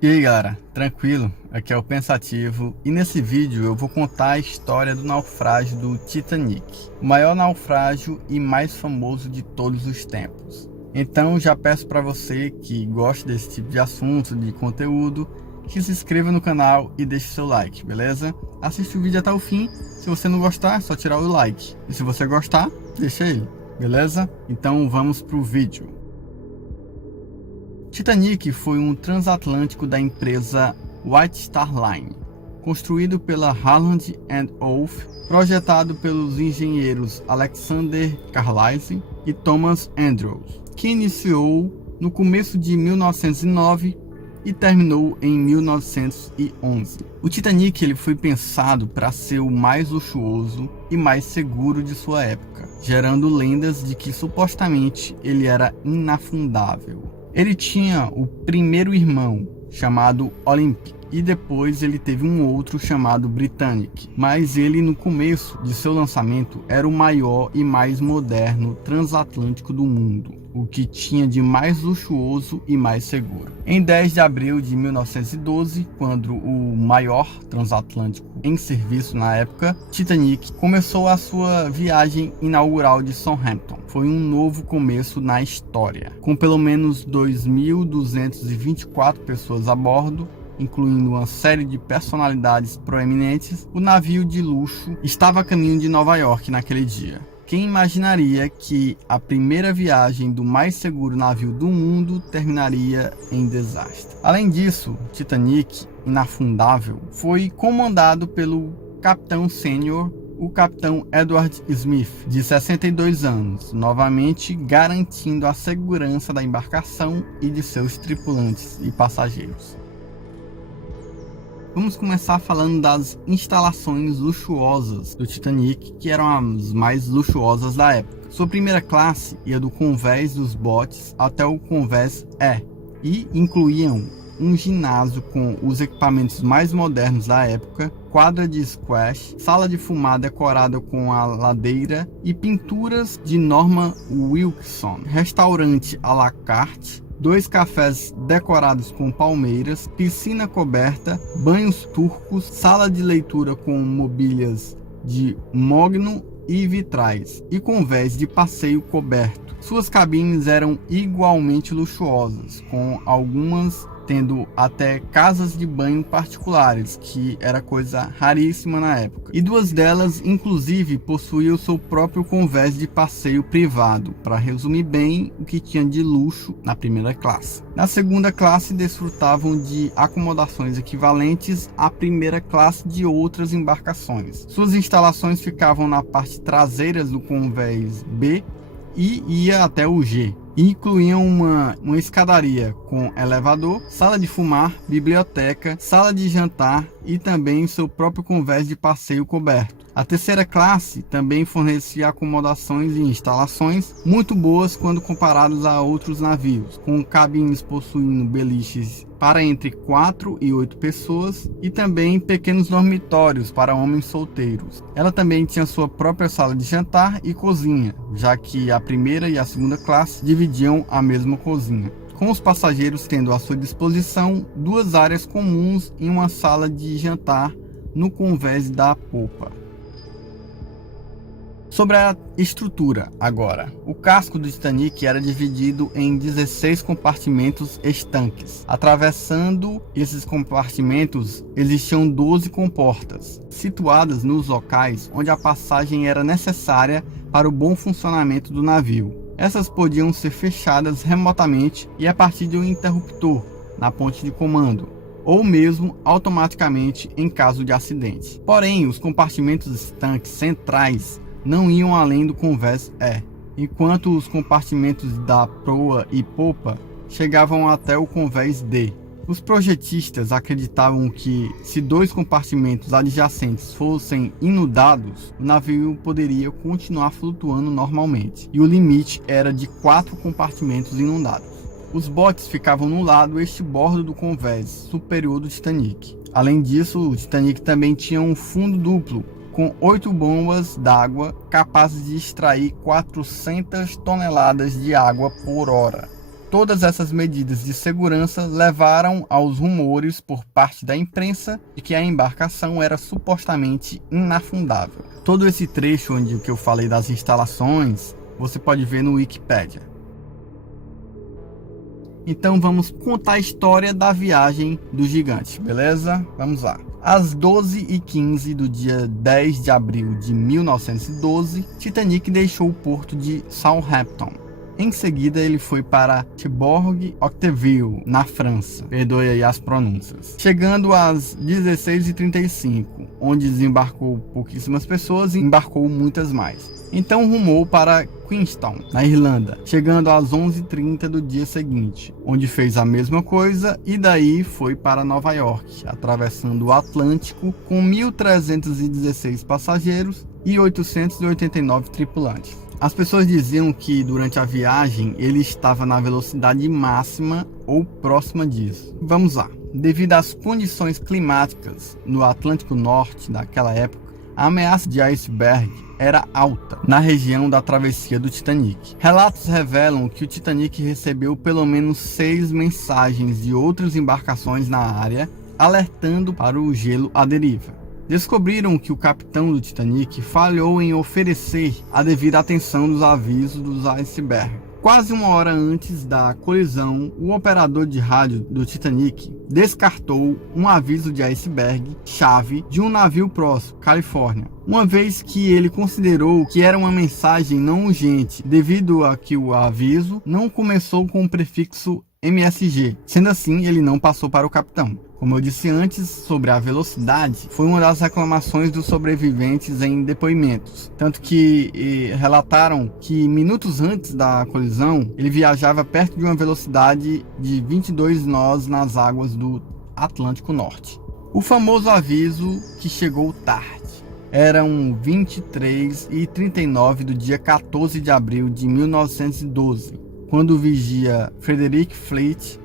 E aí galera, tranquilo? Aqui é o Pensativo e nesse vídeo eu vou contar a história do naufrágio do Titanic, o maior naufrágio e mais famoso de todos os tempos. Então já peço para você que gosta desse tipo de assunto, de conteúdo, que se inscreva no canal e deixe seu like, beleza? Assiste o vídeo até o fim, se você não gostar é só tirar o like, e se você gostar, deixa ele, beleza? Então vamos pro vídeo. Titanic foi um transatlântico da empresa White Star Line, construído pela Harland & Wolff, projetado pelos engenheiros Alexander Carlisle e Thomas Andrews, que iniciou no começo de 1909 e terminou em 1911. O Titanic ele foi pensado para ser o mais luxuoso e mais seguro de sua época, gerando lendas de que supostamente ele era inafundável. Ele tinha o primeiro irmão, chamado Olympic, e depois ele teve um outro chamado Britannic, mas ele no começo de seu lançamento era o maior e mais moderno transatlântico do mundo, o que tinha de mais luxuoso e mais seguro. Em 10 de abril de 1912, quando o maior transatlântico em serviço na época, Titanic, começou a sua viagem inaugural de Southampton. Foi um novo começo na história, com pelo menos 2.224 pessoas a bordo, incluindo uma série de personalidades proeminentes. O navio de luxo estava a caminho de Nova York naquele dia. Quem imaginaria que a primeira viagem do mais seguro navio do mundo terminaria em desastre? Além disso, Titanic, inafundável, foi comandado pelo capitão sênior, o capitão Edward Smith, de 62 anos, novamente garantindo a segurança da embarcação e de seus tripulantes e passageiros. Vamos começar falando das instalações luxuosas do Titanic, que eram as mais luxuosas da época. Sua primeira classe ia do convés dos botes até o convés E e incluíam um ginásio com os equipamentos mais modernos da época, quadra de squash, sala de fumar decorada com a ladeira e pinturas de Norman Wilkinson, restaurante à la carte, 2 cafés decorados com palmeiras, piscina coberta, banhos turcos, sala de leitura com mobílias de mogno e vitrais, e convés de passeio coberto. Suas cabines eram igualmente luxuosas, com algumas tendo até casas de banho particulares, que era coisa raríssima na época. E 2 delas, inclusive, possuíam seu próprio convés de passeio privado, para resumir bem o que tinha de luxo na primeira classe. Na segunda classe, desfrutavam de acomodações equivalentes à primeira classe de outras embarcações. Suas instalações ficavam na parte traseira do convés B e ia até o G. Incluíam uma escadaria com elevador, sala de fumar, biblioteca, sala de jantar e também seu próprio convés de passeio coberto. A terceira classe também fornecia acomodações e instalações muito boas quando comparados a outros navios, com cabines possuindo beliches para entre 4 e 8 pessoas e também pequenos dormitórios para homens solteiros. Ela também tinha sua própria sala de jantar e cozinha, já que a primeira e a segunda classe dividiam a mesma cozinha, com os passageiros tendo à sua disposição 2 áreas comuns e uma sala de jantar no convés da popa. Sobre a estrutura agora, o casco do Titanic era dividido em 16 compartimentos estanques. Atravessando esses compartimentos existiam 12 comportas, situadas nos locais onde a passagem era necessária para o bom funcionamento do navio. Essas podiam ser fechadas remotamente e a partir de um interruptor na ponte de comando, ou mesmo automaticamente em caso de acidente. Porém, os compartimentos estanques centrais não iam além do convés E, enquanto os compartimentos da proa e popa chegavam até o convés D. Os projetistas acreditavam que, se 2 compartimentos adjacentes fossem inundados, o navio poderia continuar flutuando normalmente, e o limite era de 4 compartimentos inundados. Os botes ficavam no lado este bordo do convés superior do Titanic. Além disso, o Titanic também tinha um fundo duplo, com 8 bombas d'água capazes de extrair 400 toneladas de água por hora. Todas essas medidas de segurança levaram aos rumores por parte da imprensa de que a embarcação era supostamente inafundável. Todo esse trecho onde que eu falei das instalações, você pode ver no Wikipedia. Então vamos contar a história da viagem do gigante, beleza? Vamos lá. Às 12h15 do dia 10 de abril de 1912, Titanic deixou o porto de Southampton. Em seguida, ele foi para Cherbourg-Octeville, na França. Perdoe aí as pronúncias. Chegando às 16h35, onde desembarcou pouquíssimas pessoas e embarcou muitas mais. Então rumou para Queenstown, na Irlanda, chegando às 11h30 do dia seguinte, onde fez a mesma coisa e daí foi para Nova York, atravessando o Atlântico com 1.316 passageiros e 889 tripulantes. As pessoas diziam que durante a viagem ele estava na velocidade máxima ou próxima disso. Vamos lá. Devido às condições climáticas no Atlântico Norte naquela época, a ameaça de iceberg era alta na região da travessia do Titanic. Relatos revelam que o Titanic recebeu pelo menos 6 mensagens de outras embarcações na área, alertando para o gelo à deriva. Descobriram que o capitão do Titanic falhou em oferecer a devida atenção dos avisos dos icebergs. Quase uma hora antes da colisão, o operador de rádio do Titanic descartou um aviso de iceberg-chave de um navio próximo, Califórnia, uma vez que ele considerou que era uma mensagem não urgente, devido a que o aviso não começou com o prefixo MSG. Sendo assim, ele não passou para o capitão. Como eu disse antes, sobre a velocidade, foi uma das reclamações dos sobreviventes em depoimentos. Tanto que relataram que minutos antes da colisão, ele viajava perto de uma velocidade de 22 nós nas águas do Atlântico Norte. O famoso aviso que chegou tarde. Eram 23h39 do dia 14 de abril de 1912. Quando o vigia Frederick Fleet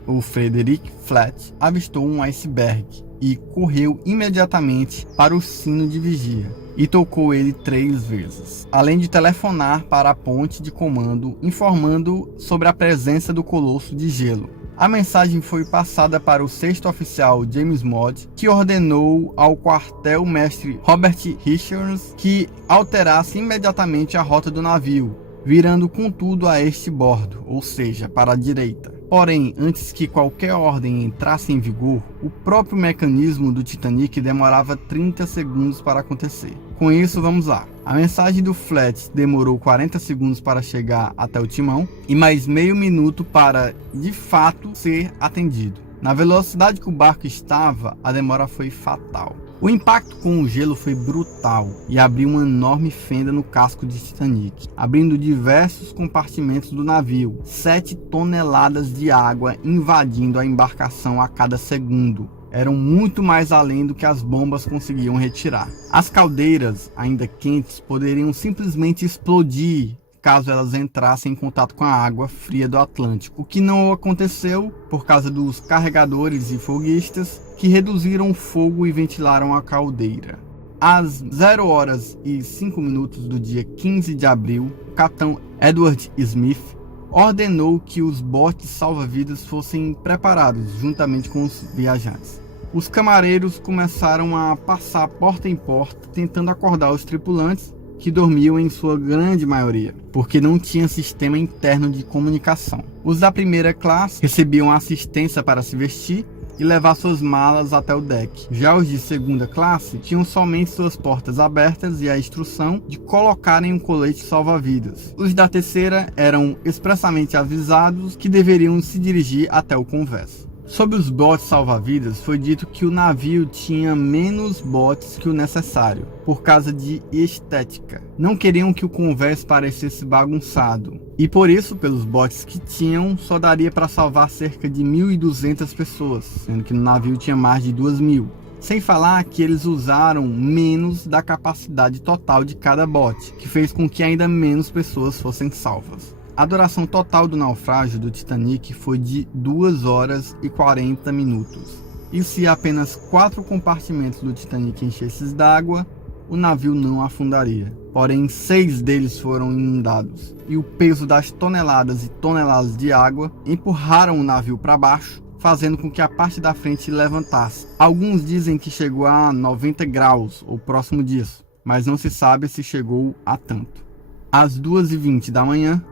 avistou um iceberg e correu imediatamente para o sino de vigia e tocou ele 3 vezes, além de telefonar para a ponte de comando informando sobre a presença do colosso de gelo. A mensagem foi passada para o 6º oficial James Modd, que ordenou ao quartel-mestre Robert Richards que alterasse imediatamente a rota do navio, virando contudo a este bordo, ou seja, para a direita. Porém, antes que qualquer ordem entrasse em vigor, o próprio mecanismo do Titanic demorava 30 segundos para acontecer. Com isso, vamos lá. A mensagem do Flat demorou 40 segundos para chegar até o timão e mais meio minuto para, de fato, ser atendido. Na velocidade que o barco estava, a demora foi fatal. O impacto com o gelo foi brutal e abriu uma enorme fenda no casco de Titanic, abrindo diversos compartimentos do navio, 7 toneladas de água invadindo a embarcação a cada segundo. Eram muito mais além do que as bombas conseguiam retirar. As caldeiras, ainda quentes, poderiam simplesmente explodir caso elas entrassem em contato com a água fria do Atlântico, o que não aconteceu por causa dos carregadores e foguistas que reduziram o fogo e ventilaram a caldeira. Às 0h05 do dia 15 de abril, o capitão Edward Smith ordenou que os botes salva-vidas fossem preparados juntamente com os viajantes. Os camareiros começaram a passar porta em porta tentando acordar os tripulantes, que dormiam em sua grande maioria, porque não tinha sistema interno de comunicação. Os da primeira classe recebiam assistência para se vestir e levar suas malas até o deck. Já os de segunda classe tinham somente suas portas abertas e a instrução de colocarem um colete salva-vidas. Os da terceira eram expressamente avisados que deveriam se dirigir até o convés. Sobre os botes salva-vidas, foi dito que o navio tinha menos botes que o necessário, por causa de estética. Não queriam que o convés parecesse bagunçado, e por isso, pelos botes que tinham, só daria para salvar cerca de 1.200 pessoas, sendo que no navio tinha mais de 2.000. Sem falar que eles usaram menos da capacidade total de cada bote, que fez com que ainda menos pessoas fossem salvas. A duração total do naufrágio do Titanic foi de 2 horas e 40 minutos. E se apenas 4 compartimentos do Titanic enchessem d'água, o navio não afundaria. Porém, 6 deles foram inundados, e o peso das toneladas e toneladas de água empurraram o navio para baixo, fazendo com que a parte da frente levantasse. Alguns dizem que chegou a 90 graus ou próximo disso, mas não se sabe se chegou a tanto. Às 2h20 da manhã,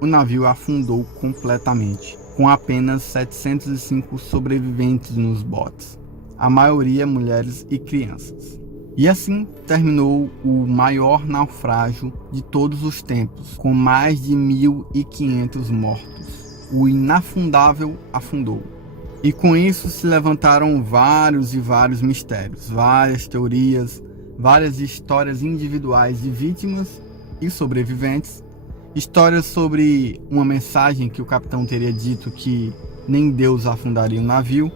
o navio afundou completamente, com apenas 705 sobreviventes nos botes, a maioria mulheres e crianças. E assim terminou o maior naufrágio de todos os tempos, com mais de 1.500 mortos. O inafundável afundou. E com isso se levantaram vários e vários mistérios, várias teorias, várias histórias individuais de vítimas e sobreviventes, histórias sobre uma mensagem que o capitão teria dito que nem Deus afundaria o navio,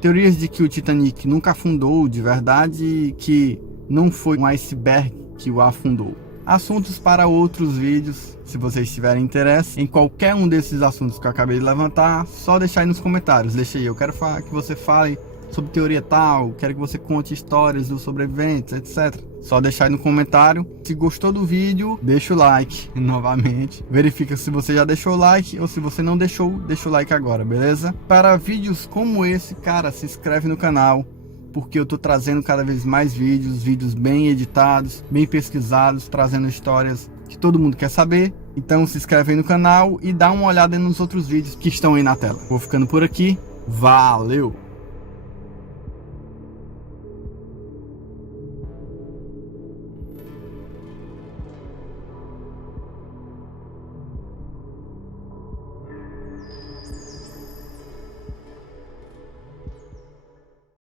teorias de que o Titanic nunca afundou de verdade e que não foi um iceberg que o afundou. Assuntos para outros vídeos. Se vocês tiverem interesse em qualquer um desses assuntos que eu acabei de levantar, só deixar aí nos comentários. Deixa aí, eu quero que você fale sobre teoria tal, quero que você conte histórias dos sobreviventes, etc. Só deixar aí no comentário. Se gostou do vídeo, deixa o like novamente. Verifica se você já deixou o like, ou se você não deixou, deixa o like agora, beleza? Para vídeos como esse, cara, se inscreve no canal, porque eu tô trazendo cada vez mais vídeos bem editados, bem pesquisados, trazendo histórias que todo mundo quer saber. Então se inscreve aí no canal e dá uma olhada nos outros vídeos que estão aí na tela. Vou ficando por aqui, valeu!